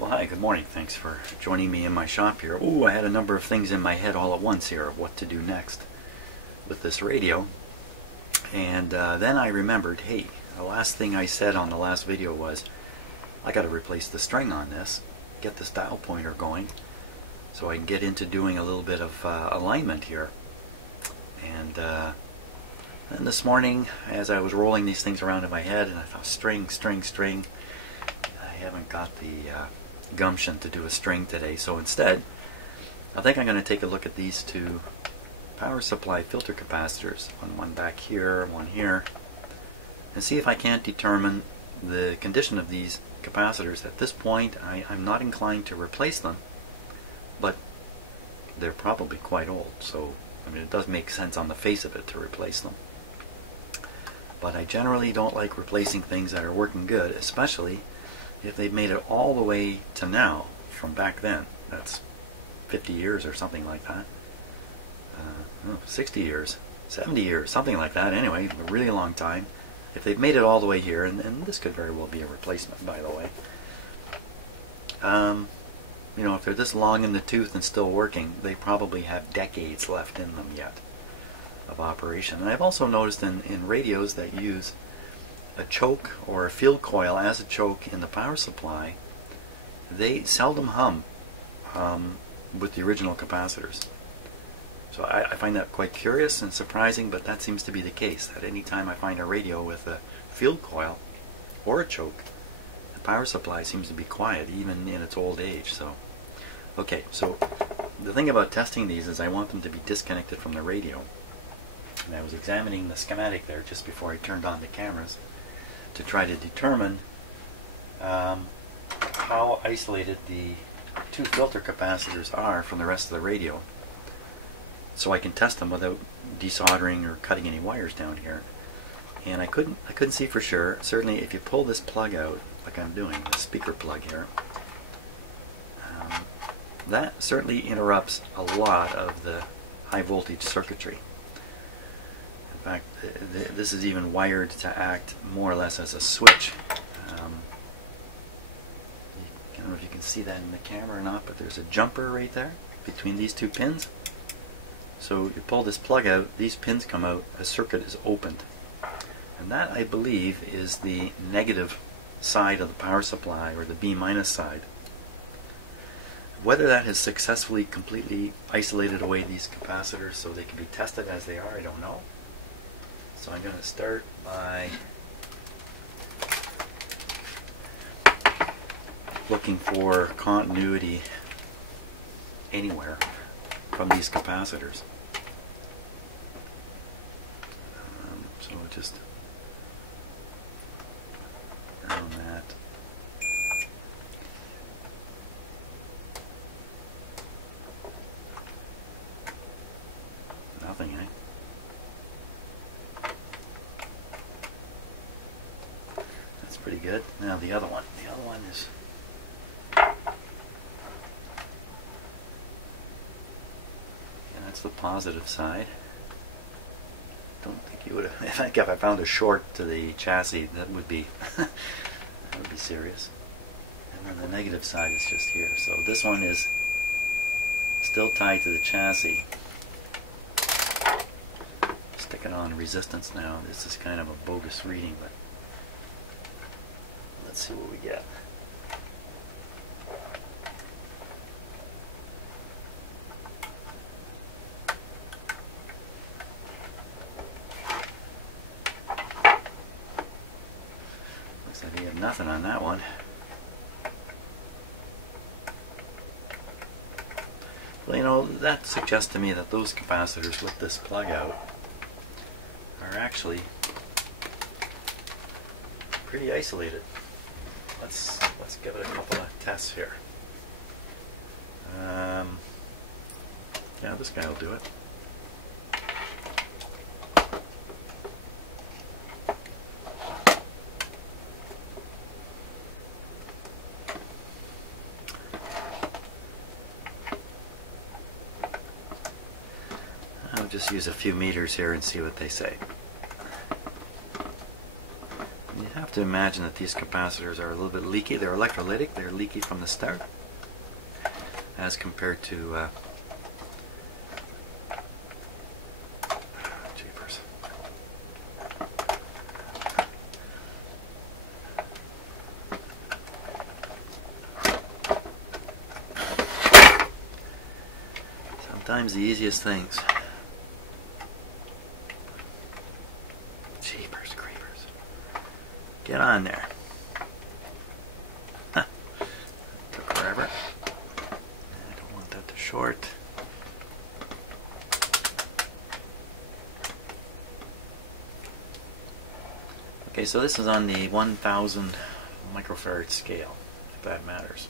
Well, hi, good morning. Thanks for joining me in my shop here. Ooh, I had a number of things in my head all at once here of what to do next with this radio. And then I remembered, hey, the last thing I said on the last video was I got to replace the string on this, get this dial pointer going so I can get into doing a little bit of alignment here. And then this morning, as I was rolling these things around in my head, and I thought string, I haven't got the gumption to do a string today, so instead I think I'm going to take a look at these two power supply filter capacitors, one back here, one here, and see if I can't determine the condition of these capacitors. At this point I'm not inclined to replace them, but they're probably quite old, so I mean it does make sense on the face of it to replace them. But I generally don't like replacing things that are working good, especially if they've made it all the way to now from back then. That's 50 years or something like that. 60 years, 70 years, something like that. Anyway, a really long time. If they've made it all the way here, and this could very well be a replacement, by the way. You know, if they're this long in the tooth and still working, they probably have decades left in them yet of operation. And I've also noticed in radios that use a choke or a field coil as a choke in the power supply, they seldom hum with the original capacitors. So I find that quite curious and surprising, but that seems to be the case, that any time I find a radio with a field coil or a choke, the power supply seems to be quiet even in its old age. So okay, so the thing about testing these is I want them to be disconnected from the radio. And I was examining the schematic there just before I turned on the cameras to try to determine how isolated the two filter capacitors are from the rest of the radio, so I can test them without desoldering or cutting any wires down here. And I couldn't see for sure. Certainly if you pull this plug out, like I'm doing, the speaker plug here, that certainly interrupts a lot of the high voltage circuitry. In fact, this is even wired to act more or less as a switch. I don't know if you can see that in the camera or not, but there's a jumper right there between these two pins. So you pull this plug out, these pins come out, a circuit is opened. And that, I believe, is the negative side of the power supply, or the B- side. Whether that has successfully completely isolated away these capacitors so they can be tested as they are, I don't know. So I'm going to start by looking for continuity anywhere from these capacitors. So just around that. Nothing, eh? That's pretty good. Now the other one. The other one is that's the positive side. Don't think you would have. I think if I found a short to the chassis, that would be that would be serious. And then the negative side is just here. So this one is still tied to the chassis. Sticking on resistance now. This is kind of a bogus reading, but let's see what we get. Looks like we have nothing on that one. Well, you know, that suggests to me that those capacitors with this plug out are actually pretty isolated. Let's give it a couple of tests here. Yeah, this guy will do it. I'll just use a few meters here and see what they say. You have have to imagine that these capacitors are a little bit leaky. They're electrolytic. They're leaky from the start, as compared to jeepers. Sometimes the easiest things. Jeepers creepers. Get on there. Huh. Took forever. I don't want that to short. Okay, so this is on the 1000 microfarad scale, if that matters.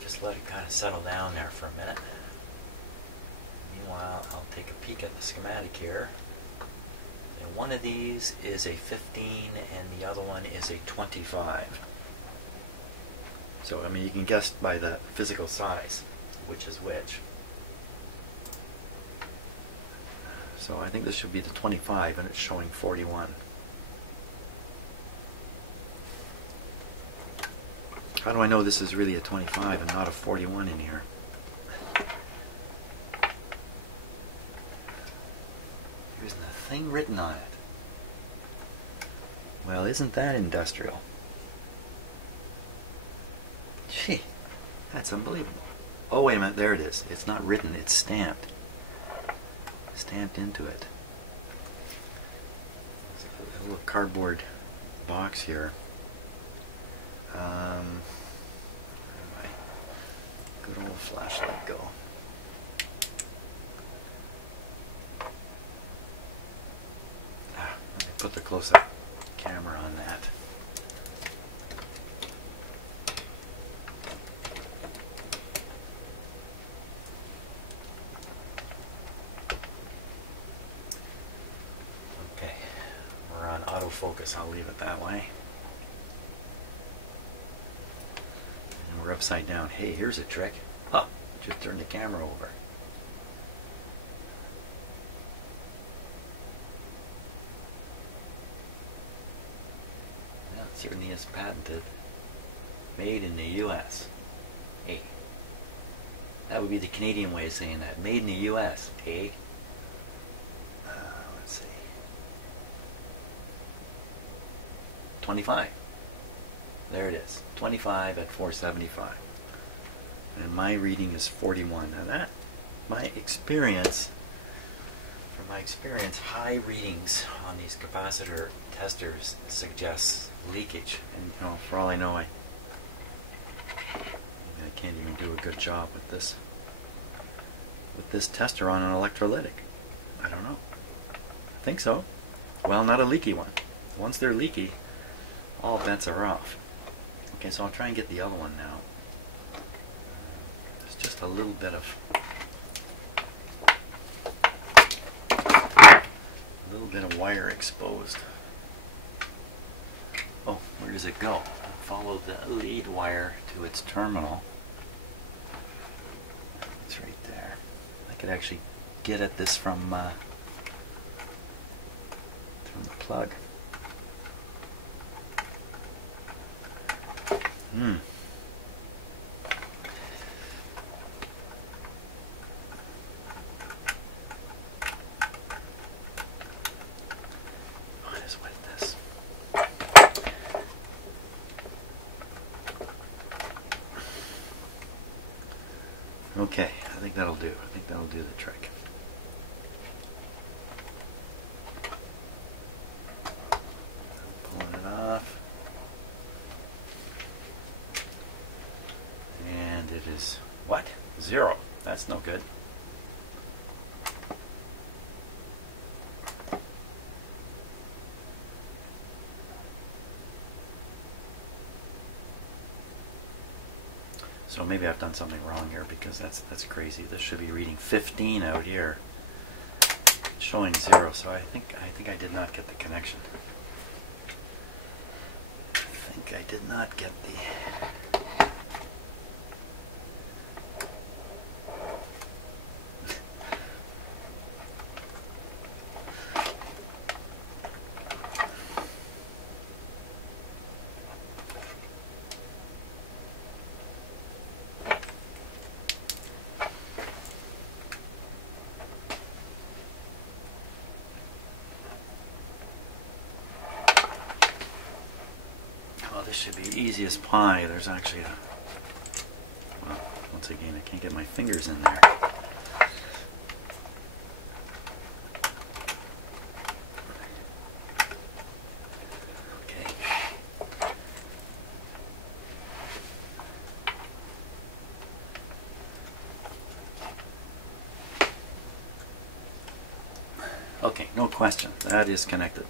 Just let it kind of settle down there for a minute. Meanwhile, I'll take a peek at the schematic here. And one of these is a 15 and the other one is a 25. So, I mean, you can guess by the physical size which is which. So I think this should be the 25 and it's showing 41. How do I know this is really a 25 and not a 41 in here? There's nothing written on it. Well, isn't that industrial? Gee, that's unbelievable. Oh, wait a minute, there it is. It's not written, it's stamped. Stamped into it. There's a little cardboard box here. Where did my good old flashlight go? Let me put the close-up camera on that. Okay, we're on autofocus, I'll leave it that way. And we're upside down. Hey, here's a trick. Huh, just turn the camera over. Well, it certainly is patented. Made in the US. Hey. That would be the Canadian way of saying that. Made in the US. Hey. Let's see. 25. There it is. 25 at 475. And my reading is 41. Now that, from my experience, high readings on these capacitor testers suggests leakage. And you know, for all I know, I can't even do a good job with this tester on an electrolytic. I don't know. I think so. Well, not a leaky one. Once they're leaky, all bets are off. Okay, so I'll try and get the other one now. There's just a little bit of wire exposed. Oh, where does it go? Follow the lead wire to its terminal. It's right there. I could actually get at this from the plug. What is with this? Okay, I think that'll do. I think that'll do the trick. Pulling it off. And it is, what? 0. That's no good. So maybe I've done something wrong here, because that's crazy. This should be reading 15 out here. It's showing 0, so I think I did not get the connection. I think I did not get the... this should be easy as pie. There's actually a... Well, once again, I can't get my fingers in there. Okay, no question. That is connected.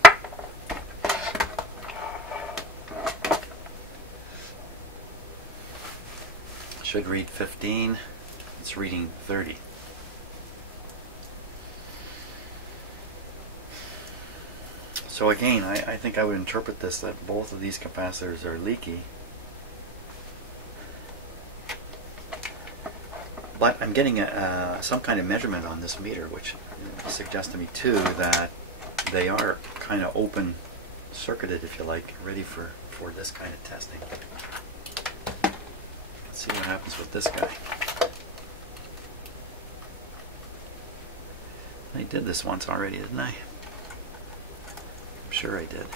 Should read 15. It's reading 30. So again, I think I would interpret this that both of these capacitors are leaky. But I'm getting some kind of measurement on this meter, which suggests to me too that they are kind of open circuited, if you like, ready for this kind of testing. Let's see what happens with this guy. I did this once already, didn't I? I'm sure I did.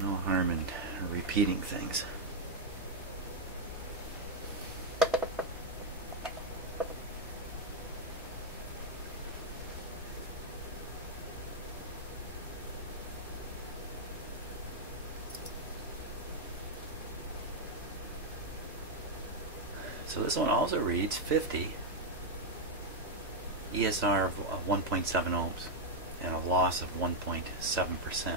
No harm in repeating things. So this one also reads 50 ESR of 1.7 ohms and a loss of 1.7%.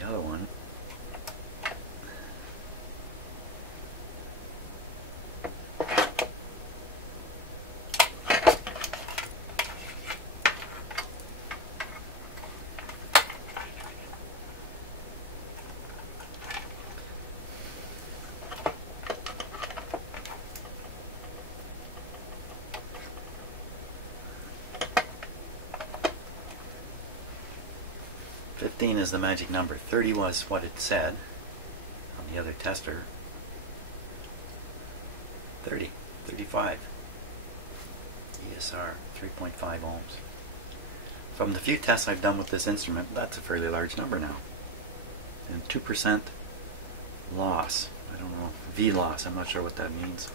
The other one, "15 is the magic number. 30 was what it said on the other tester. 30, 35 ESR, 3.5 ohms. From the few tests I've done with this instrument, that's a fairly large number now. And 2% loss. I don't know. V loss. I'm not sure what that means.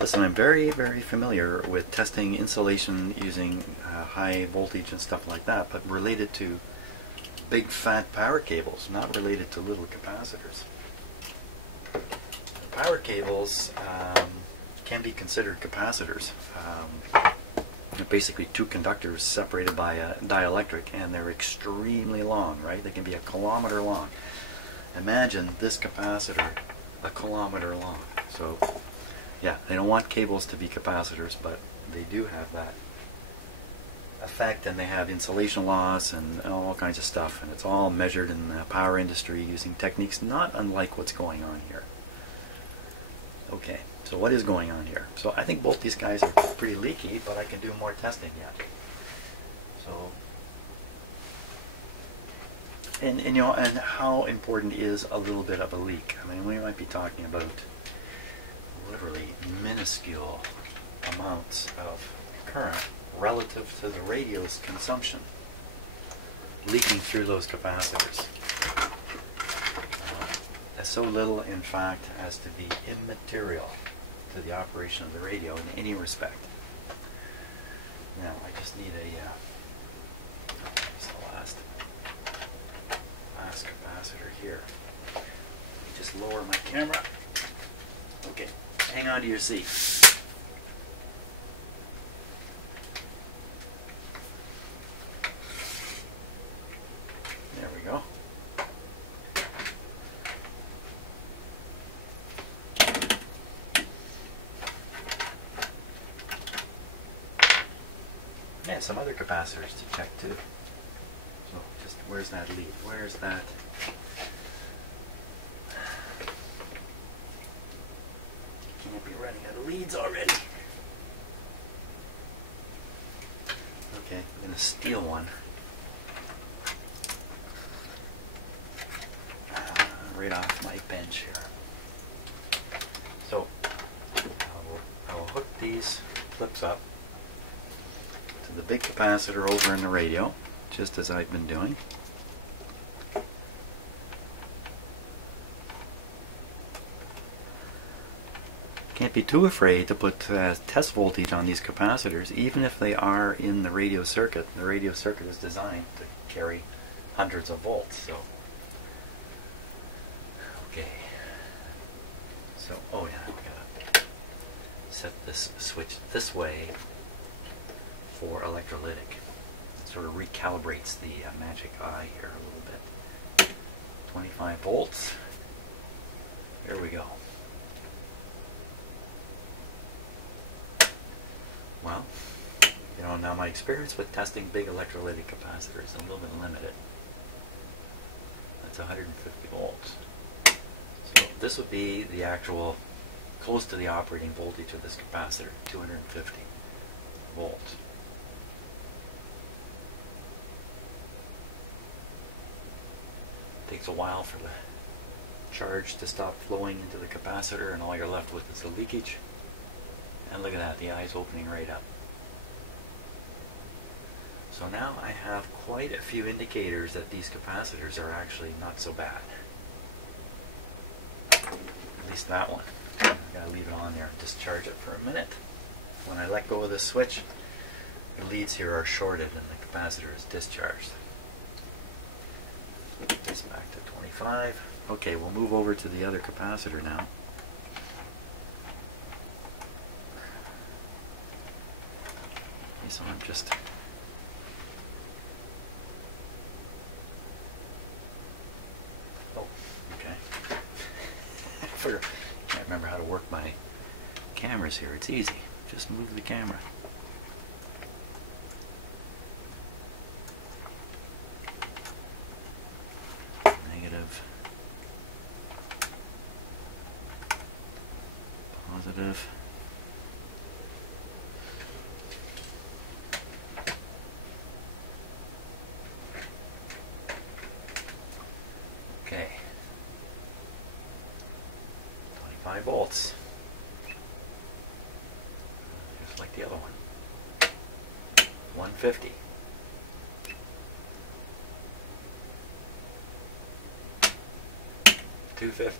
Listen, I'm very, very familiar with testing insulation using high voltage and stuff like that, but related to big fat power cables, not related to little capacitors. Power cables can be considered capacitors. They're basically two conductors separated by a dielectric, and they're extremely long, right? They can be a kilometer long. Imagine this capacitor a kilometer long. So yeah, they don't want cables to be capacitors, but they do have that effect, and they have insulation loss and all kinds of stuff, and it's all measured in the power industry using techniques not unlike what's going on here. Okay, so what is going on here? So I think both these guys are pretty leaky, but I can do more testing yet. So, and you know, and how important is a little bit of a leak? I mean, we might be talking about literally minuscule amounts of current relative to the radio's consumption leaking through those capacitors. So little, in fact, as to be immaterial to the operation of the radio in any respect. Now, I just need where's the last capacitor here. Let me just lower my camera. Okay, hang on to your seat. There we go. Yeah, some other capacitors to check too. So just, where's that lead? Where's that? Can't be running out of leads already. Okay, I'm going to steal one. right off my bench here. So I will hook these clips up to the big capacitor over in the radio, just as I've been doing. Can't be too afraid to put test voltage on these capacitors, even if they are in the radio circuit. The radio circuit is designed to carry hundreds of volts. So, okay. So, oh yeah, we gotta set this switch this way for electrolytic. It sort of recalibrates the magic eye here a little bit. 25 volts. There we go. Well, you know, now my experience with testing big electrolytic capacitors is a little bit limited. That's 150 volts. So this would be the actual, close to the operating voltage of this capacitor, 250 volts. Takes a while for the charge to stop flowing into the capacitor, and all you're left with is the leakage. And look at that, the eye's opening right up. So now I have quite a few indicators that these capacitors are actually not so bad. At least that one. I've got to leave it on there and discharge it for a minute. When I let go of this switch, the leads here are shorted and the capacitor is discharged. Put this back to 25. Okay, we'll move over to the other capacitor now. So I'm just okay. I can't remember how to work my cameras here. It's easy. Just move the camera. Negative. Positive. Okay, 25 volts, just like the other one. 150. $250.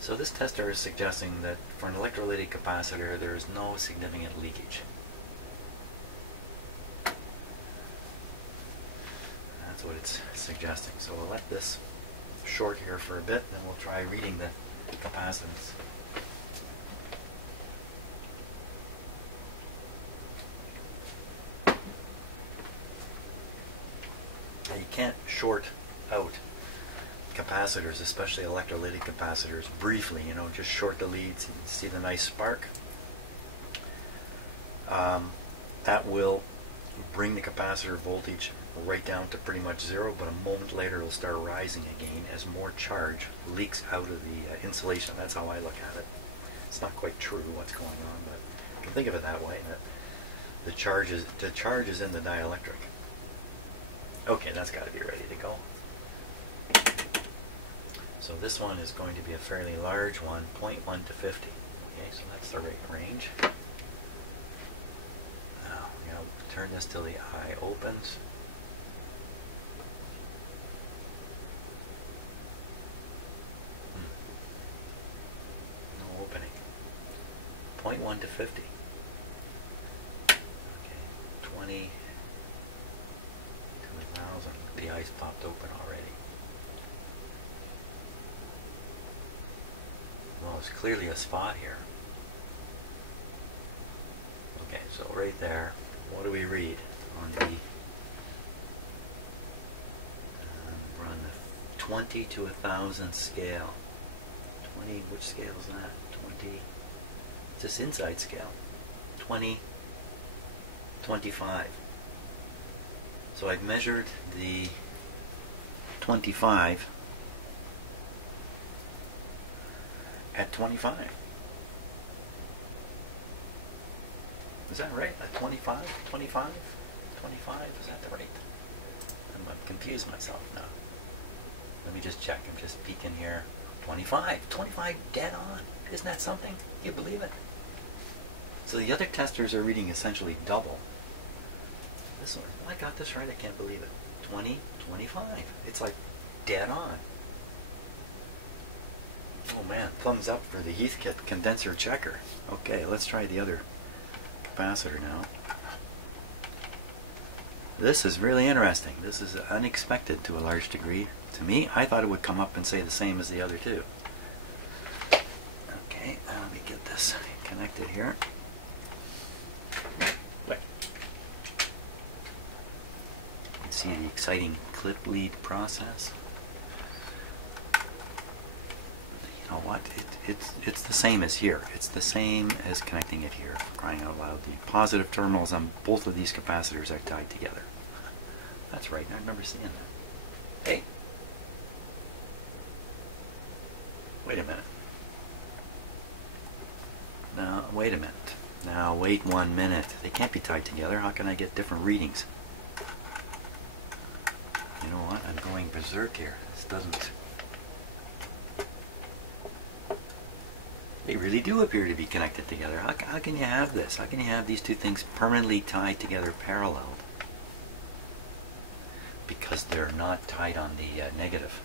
So this tester is suggesting that for an electrolytic capacitor there is no significant leakage. That's what it's suggesting. So we'll let this short here for a bit, then we'll try reading the capacitance. Now you can't short out capacitors, especially electrolytic capacitors, briefly. You know, just short the leads. You can see the nice spark. That will bring the capacitor voltage right down to pretty much zero, but a moment later it'll start rising again as more charge leaks out of the insulation. That's how I look at it. It's not quite true what's going on, but you can think of it that way, that the charge is in the dielectric. Okay, that's got to be ready to go. So this one is going to be a fairly large one, 0.1 to 50. Okay, so that's the right range. Now, you know, turn this till the eye opens. No opening. 0.1 to 50. Okay, 20 to 1,000. The eye's popped open already. Well, it's clearly a spot here. Okay, so right there, what do we read on the we're on the 20 to 1,000 scale. 20, which scale is that? 20, it's this inside scale. 20, 25. So I've measured the 25 at 25. Is that right? 25? 25? 25? Is that the right? I'm confused myself now. Let me just check. I'm just peeking here. 25. 25 dead on. Isn't that something? You believe it? So the other testers are reading essentially double. This one, I got this right. I can't believe it. 20, 25. It's like dead on. Oh man, thumbs up for the Heathkit condenser checker. Okay, let's try the other capacitor now. This is really interesting. This is unexpected to a large degree. To me, I thought it would come up and say the same as the other two. Okay, let me get this connected here. Wait. You can see the exciting clip lead process. You know what? It's the same as here. It's the same as connecting it here. For crying out loud, the positive terminals on both of these capacitors are tied together. That's right. I remember seeing that. Hey. Wait a minute. Now, wait a minute. Now, wait 1 minute. They can't be tied together. How can I get different readings? You know what? I'm going berserk here. This doesn't... They really do appear to be connected together. How can you have this? How can you have these two things permanently tied together parallel? Because they're not tied on the negative.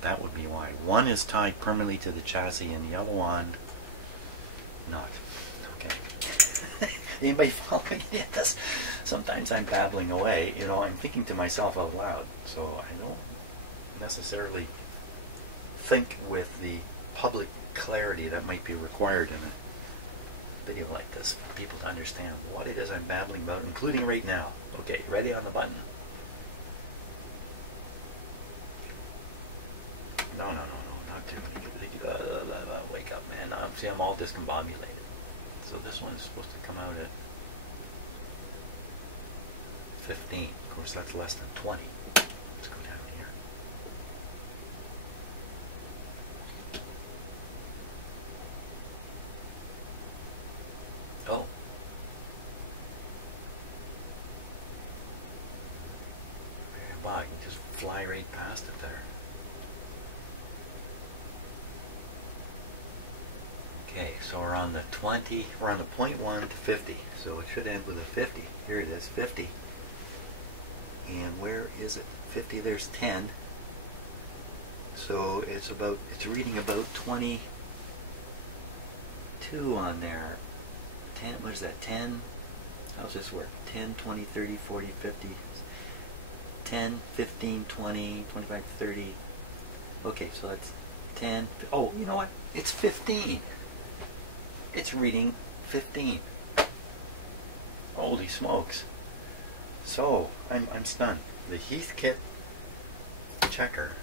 That would be why. One is tied permanently to the chassis and the other one not. Okay. Anybody following this? Sometimes I'm babbling away. You know, I'm thinking to myself out loud. So I don't necessarily think with the public clarity that might be required in a video like this for people to understand what it is I'm babbling about, including right now. Okay, ready on the button? No, not too many. Wake up, man. See, I'm all discombobulated. So this one is supposed to come out at 15. Of course, that's less than 20. Let's go down here. Oh. Wow, you can just fly right past it there. Okay, so we're on the 20, we're on the 0.1 to 50. So it should end with a 50. Here it is, 50. And where is it? 50, there's 10. So it's reading about 22 on there. 10, what is that, 10? How's this work? 10, 20, 30, 40, 50, 10, 15, 20, 25, 30. Okay, so that's 10. Oh, you know what? It's 15. It's reading 15. Holy smokes. So, I'm stunned. The Heathkit checker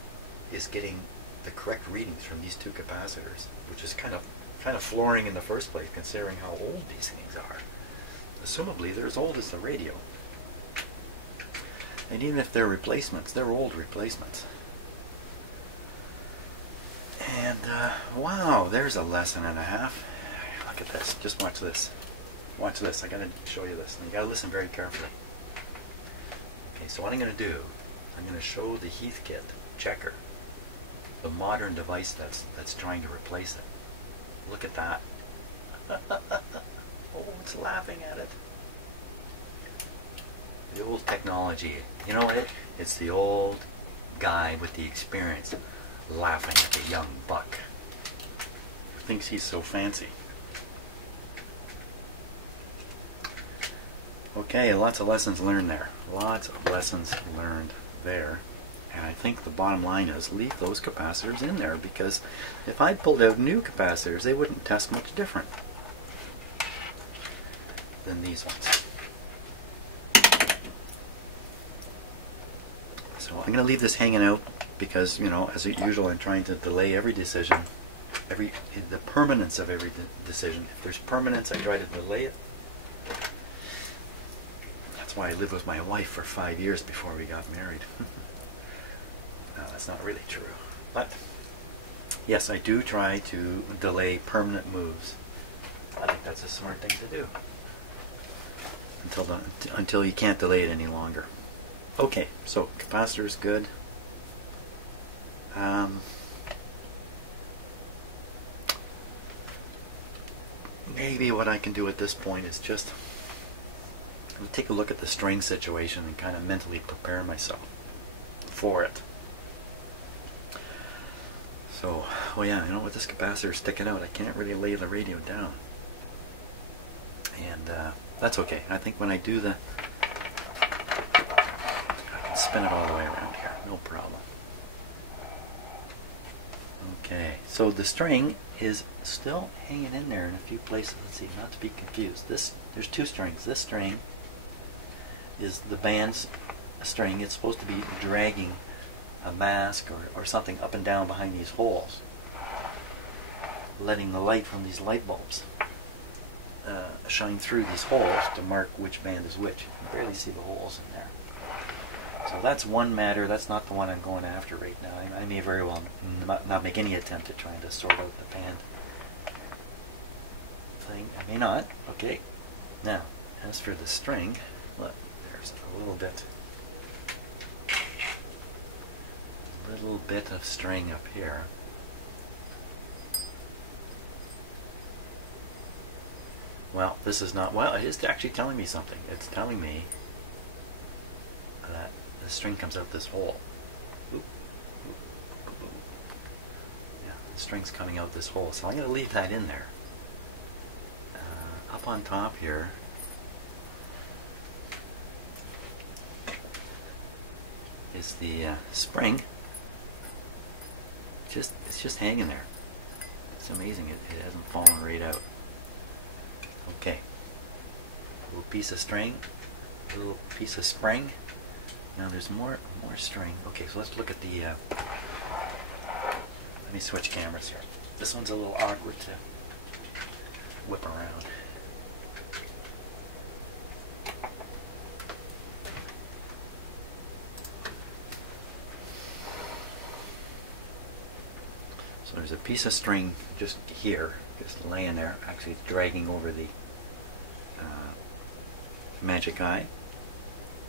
is getting the correct readings from these two capacitors, which is kind of flooring in the first place, considering how old these things are. Assumably, they're as old as the radio. And even if they're replacements, they're old replacements. And, wow, there's a lesson and a half. Look at this. Just watch this. Watch this. I gotta show you this. And you gotta listen very carefully. Okay, so what I'm gonna do, I'm gonna show the Heathkit checker, the modern device that's trying to replace it. Look at that. Oh, it's laughing at it. The old technology. You know what? It's the old guy with the experience laughing at the young buck who thinks he's so fancy. Okay, lots of lessons learned there. Lots of lessons learned there. And I think the bottom line is leave those capacitors in there, because if I pulled out new capacitors, they wouldn't test much different than these ones. So I'm going to leave this hanging out because, you know, as usual, I'm trying to delay every decision, the permanence of every decision. If there's permanence, I try to delay it. That's why I lived with my wife for 5 years before we got married. No, that's not really true. But yes, I do try to delay permanent moves. I think that's a smart thing to do. Until you can't delay it any longer. Okay, so capacitor is good. Maybe what I can do at this point is just take a look at the string situation and kind of mentally prepare myself for it. So, oh yeah, you know, with this capacitor sticking out, I can't really lay the radio down. And that's okay. I think when I do I can spin it all the way around here, no problem. Okay, so the string is still hanging in there in a few places. Let's see, not to be confused. There's two strings. This string is the band's string. It's supposed to be dragging a mask or something up and down behind these holes, letting the light from these light bulbs shine through these holes to mark which band is which. You can barely see the holes in there. So that's one matter. That's not the one I'm going after right now. I may very well not make any attempt at trying to sort out the band thing. I may not. Okay. Now, as for the string, look, there's a little bit of string up here. Well, this is not, well, it is actually telling me something. It's telling me that the string comes out this hole. Oop, oop, oop, oop. Yeah, the string's coming out this hole. So I'm going to leave that in there. Up on top here, is the spring. It's just hanging there. It's amazing. It hasn't fallen right out. Okay. A little piece of string, a little piece of spring. Now there's more string. Okay, so let's look at the. Let me switch cameras here. This one's a little awkward to whip around. So there's a piece of string just here, just laying there. Actually, it's dragging over the magic eye.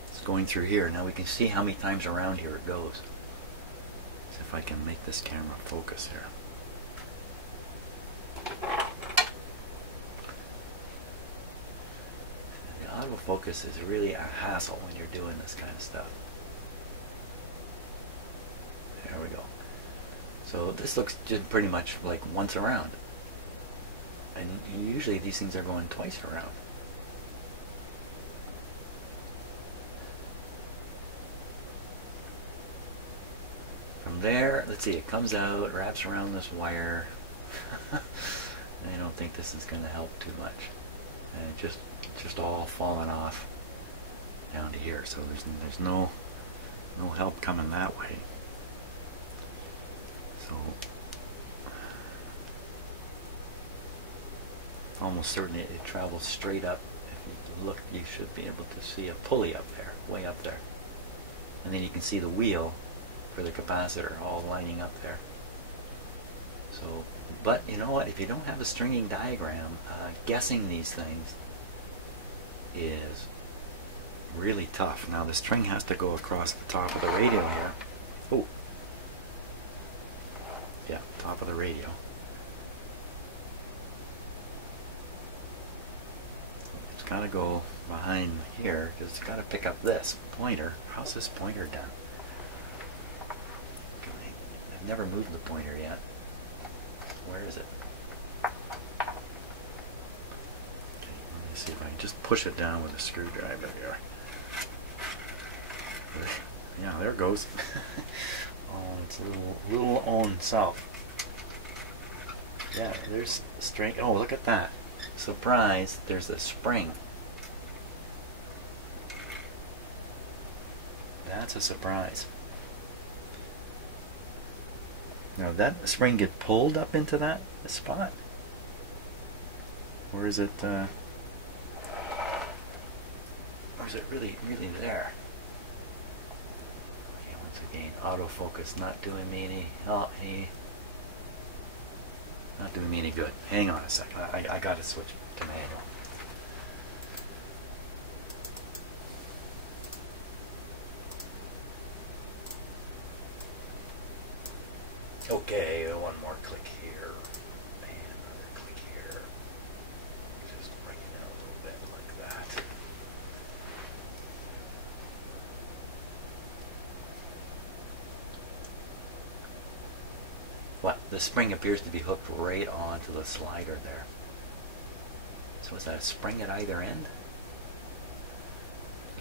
It's going through here. Now we can see how many times around here it goes. See if I can make this camera focus here. The autofocus is really a hassle when you're doing this kind of stuff. There we go. So this looks just pretty much like once around. And usually these things are going twice around. From there, let's see, it comes out, wraps around this wire. I don't think this is going to help too much. And it just all falling off down to here. So there's no help coming that way. So almost certainly it travels straight up. If you look, you should be able to see a pulley up there, way up there. And then you can see the wheel for the capacitor all lining up there. So, but you know what, if you don't have a stringing diagram, guessing these things is really tough. Now the string has to go across the top of the radio here. Oh, yeah, top of the radio. It's got to go behind here because it's got to pick up this pointer. How's this pointer done? I've never moved the pointer yet. Where is it? Okay, let me see if I can just push it down with a screwdriver here. Yeah, there it goes. Oh, it's little own self. Yeah, there's the string. Oh, look at that. Surprise, there's a spring. That's a surprise. Now, that spring get pulled up into that spot? Or is it really there? Okay, once again, autofocus not doing me any Not doing me any good. Hang on a second. I got to switch to manual. Okay, one more click here. And another click here. Just bring it in a little bit like that. What? The spring appears to be hooked right onto the slider there. So is that a spring at either end?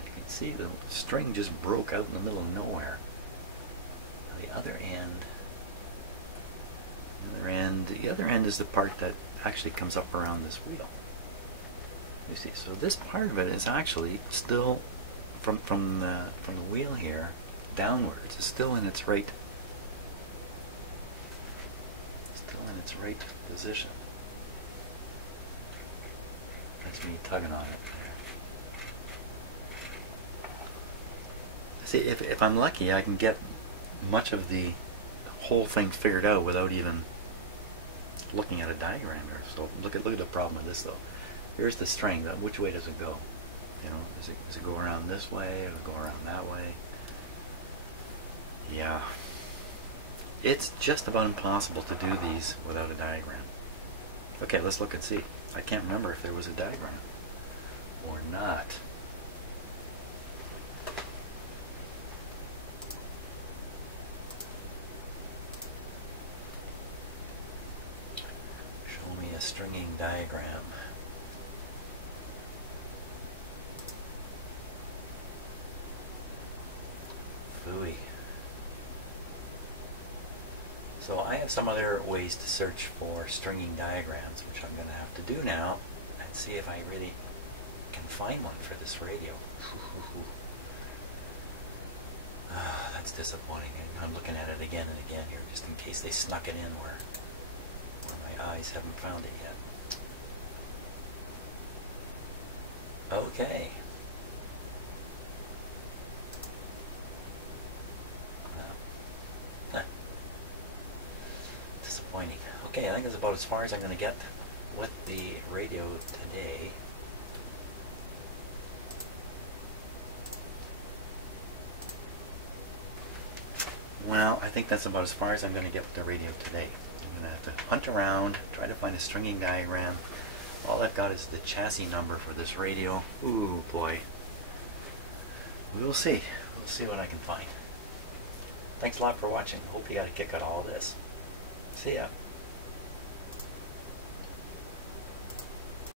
You can see the string just broke out in the middle of nowhere. The other end is the part that actually comes up around this wheel. You see, so this part of it is actually still from the wheel here downwards. It's still in its right position. That's me tugging on it there. See, if I'm lucky, I can get much of the whole thing figured out without even looking at a diagram here. So look at the problem with this though. Here's the string. Which way does it go? You know, does it go around this way or go around that way? Yeah. It's just about impossible to do these without a diagram. Okay, let's look and see. I can't remember if there was a diagram or not. Show me a stringing diagram. Phooey. So I have some other ways to search for stringing diagrams, which I'm going to have to do now and see if I really can find one for this radio. That's disappointing. I'm looking at it again and again here, just in case they snuck it in where my eyes haven't found it yet. Okay. Disappointing. Okay, I think it's about as far as I'm going to get with the radio today. Well, I think that's about as far as I'm going to get with the radio today. I'm going to have to hunt around, try to find a stringing diagram. All I've got is the chassis number for this radio. Ooh, boy. We'll see. We'll see what I can find. Thanks a lot for watching. Hope you got a kick out of all this. See ya.